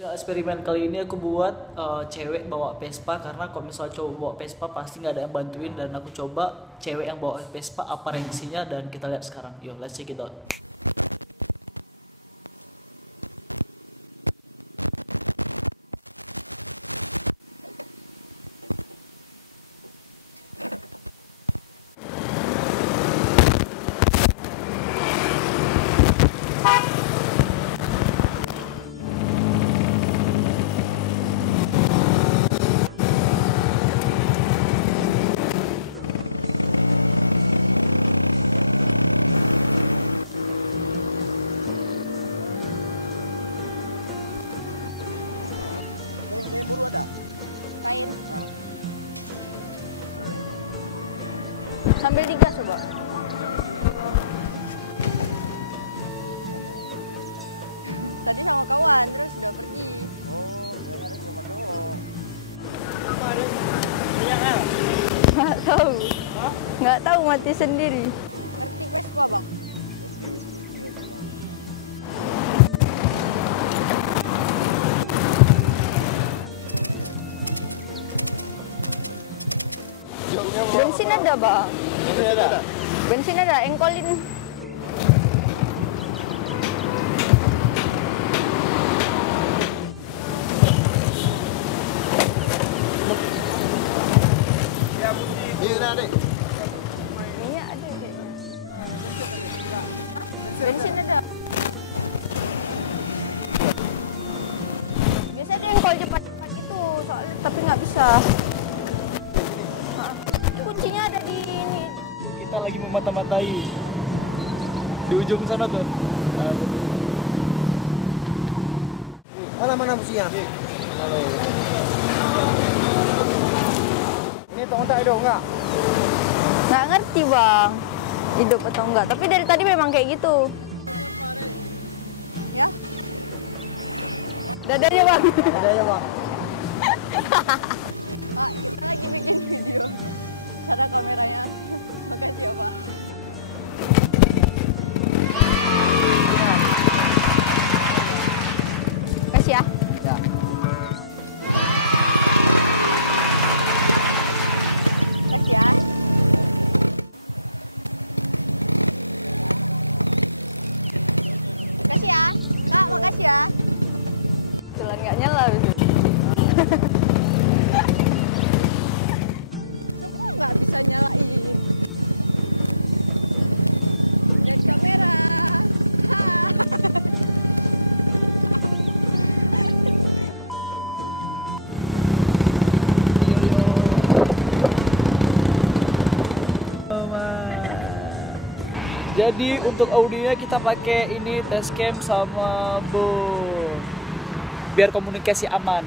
Eksperimen kali ini aku buat cewek bawa Vespa, karena kalau misalnya cowok bawa Vespa pasti nggak ada yang bantuin, dan aku coba cewek yang bawa Vespa apa reaksinya, dan kita lihat sekarang. Yo, let's check it out. Sambil digas coba. Nggak tahu. Nggak tahu, mati sendiri. Bensin ada, Bang. Bensin ada, engkolin. Minyak ada kayaknya. Bensin ada. Biasanya engkol cepat-cepat gitu, soalnya tapi nggak bisa. Kuncinya ada di ini. Kita lagi memata-matai di ujung sana tuh. Mana businya? Ini tak ada enggak? Nggak ngerti, Bang, hidup atau enggak. Tapi dari tadi memang kayak gitu. Dadanya, Bang. Ada ya, Bang. Kasih ya. Ya. Tulan nggak nyala. Jadi untuk audionya kita pakai ini Tascam sama Bo, biar komunikasi aman.